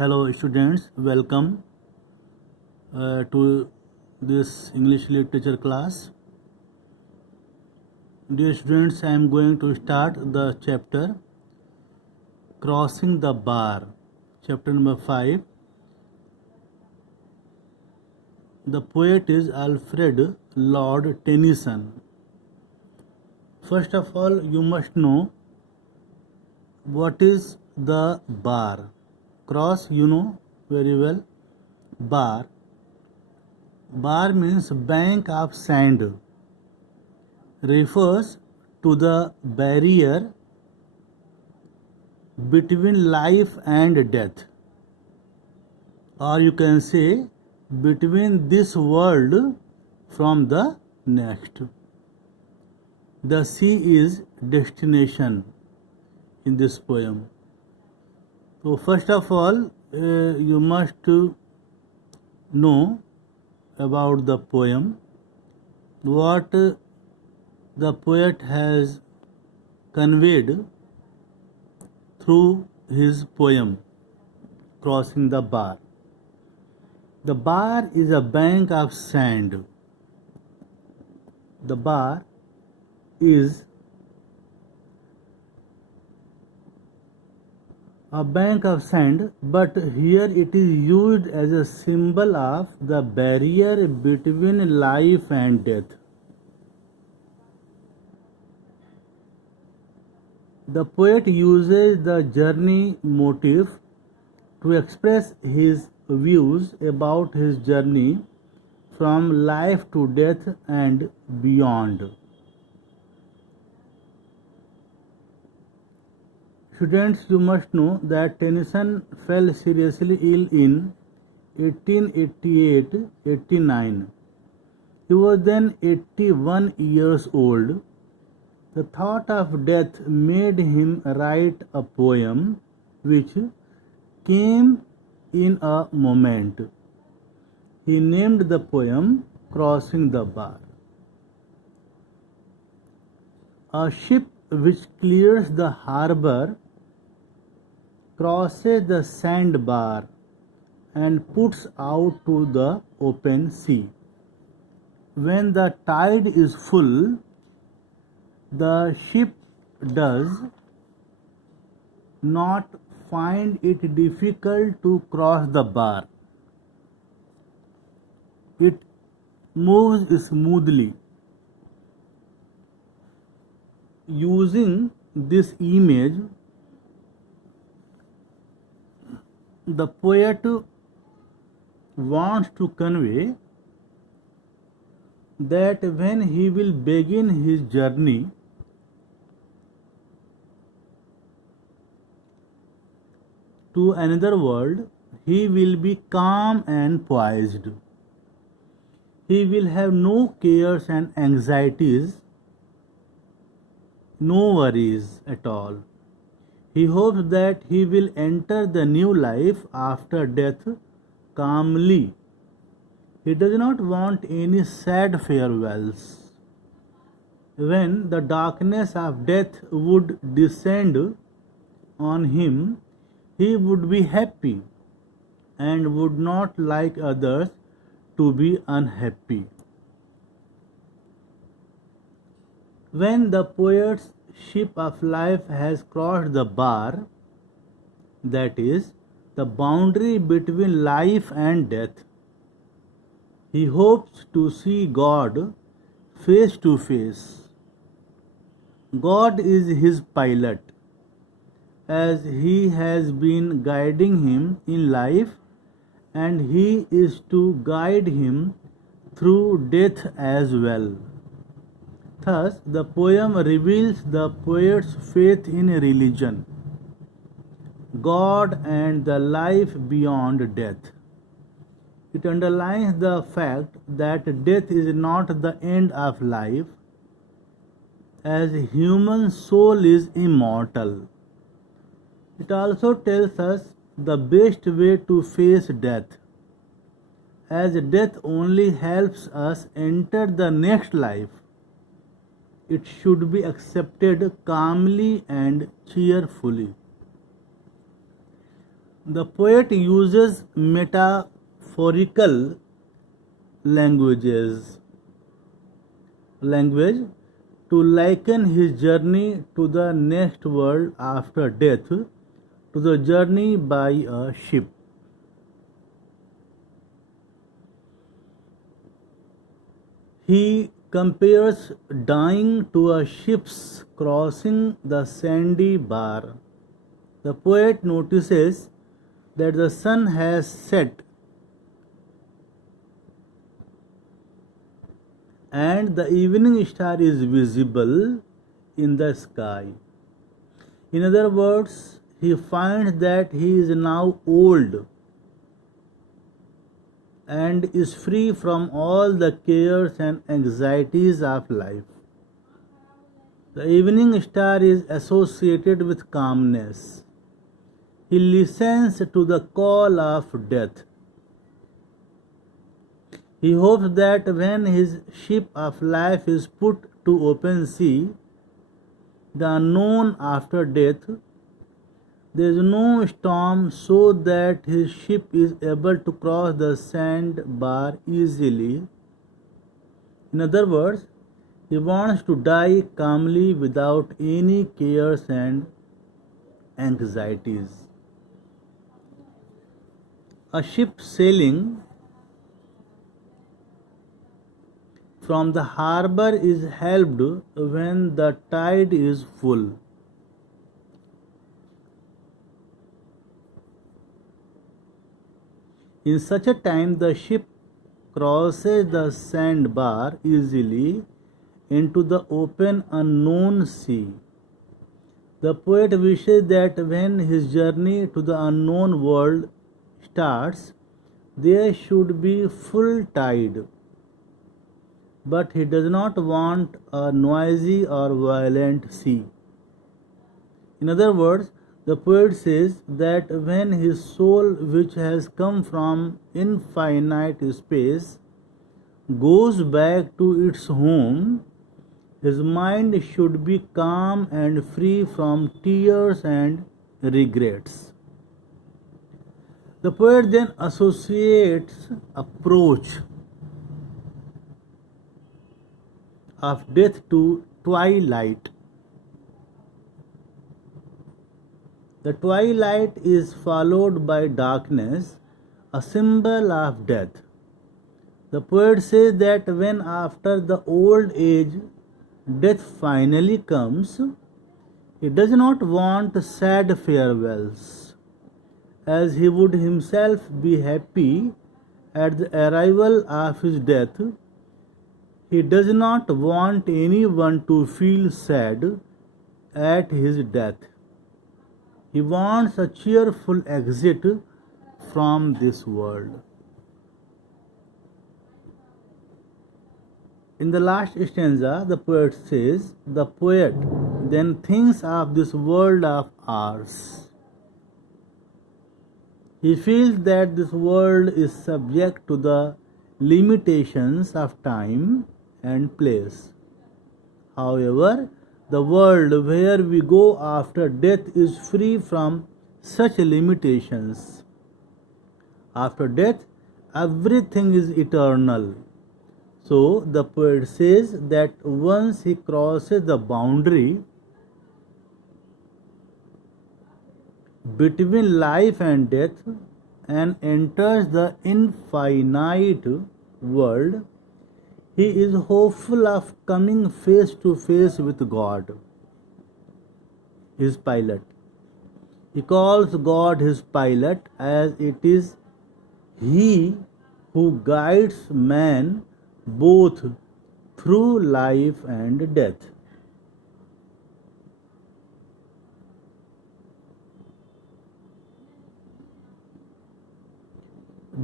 Hello students, welcome to this English literature class. Dear students, I am going to start the chapter Crossing the Bar, chapter number 5. The poet is Alfred Lord Tennyson. First of all, you must know what is the bar. Cross, you know very well. Bar means bank of sand, refers to the barrier between life and death, or you can say between this world from the next. The sea is destination in this poem. So first of all, you must know about the poem, what the poet has conveyed through his poem Crossing the Bar. The bar is a bank of sand. The bar is a bank of sand, but here it is used as a symbol of the barrier between life and death. The poet uses the journey motif to express his views about his journey from life to death and beyond. Students, you must know that Tennyson fell seriously ill in 1888-89. He was then 81 years old. The thought of death made him write a poem which came in a moment. He named the poem Crossing the Bar. A ship which clears the harbor crosses the sandbar and puts out to the open sea. When the tide is full, the ship does not find it difficult to cross the bar. It moves smoothly. Using this image, the poet wants to convey that when he will begin his journey, to another world, he will be calm and poised. He will have no cares and anxieties, no worries at all. He hopes that he will enter the new life after death calmly. He does not want any sad farewells. When the darkness of death would descend on him, he would be happy and would not like others to be unhappy. When the poet's ship of life has crossed the bar, that is, the boundary between life and death, he hopes to see God face to face. God is his pilot, as he has been guiding him in life, and he is to guide him through death as well. Thus, the poem reveals the poet's faith in religion, God, and the life beyond death. It underlines the fact that death is not the end of life, as human soul is immortal. It also tells us the best way to face death, as death only helps us enter the next life. It should be accepted calmly and cheerfully. The poet uses metaphorical languages language to liken his journey to the next world after death to the journey by a ship. He compares dying to a ship's crossing the sandy bar. The poet notices that the sun has set and the evening star is visible in the sky. In other words, he finds that he is now old and is free from all the cares and anxieties of life. The evening star is associated with calmness. He listens to the call of death. He hopes that when his ship of life is put to open sea, the unknown after death, there is no storm so that his ship is able to cross the sandbar easily. In other words, he wants to die calmly without any cares and anxieties. A ship sailing from the harbor is helped when the tide is full. In such a time, the ship crosses the sandbar easily into the open unknown sea. The poet wishes that when his journey to the unknown world starts, there should be full tide. But he does not want a noisy or violent sea. In other words, the poet says that when his soul, which has come from infinite space, goes back to its home, his mind should be calm and free from tears and regrets. The poet then associates approach of death to twilight. The twilight is followed by darkness, a symbol of death. The poet says that when after the old age death finally comes, he does not want sad farewells, as he would himself be happy at the arrival of his death. He does not want anyone to feel sad at his death. He wants a cheerful exit from this world. In the last stanza, the poet says, the poet then thinks of this world of ours. He feels that this world is subject to the limitations of time and place. However, the world where we go after death is free from such limitations. After death, everything is eternal. So, the poet says that once he crosses the boundary between life and death and enters the infinite world, he is hopeful of coming face to face with God, his pilot. He calls God his pilot, as it is he who guides man both through life and death.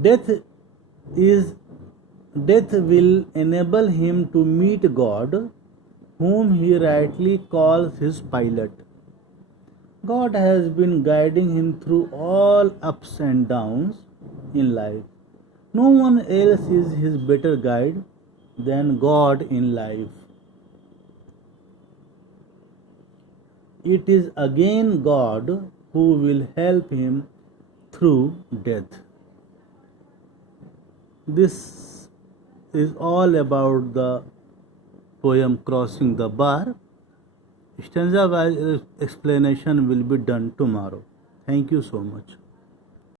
Death is Death will enable him to meet God, whom he rightly calls his pilot. God has been guiding him through all ups and downs in life. No one else is his better guide than God in life. It is again God who will help him through death. This is all about the poem Crossing the Bar. Stanza wise explanation will be done tomorrow. Thank you so much.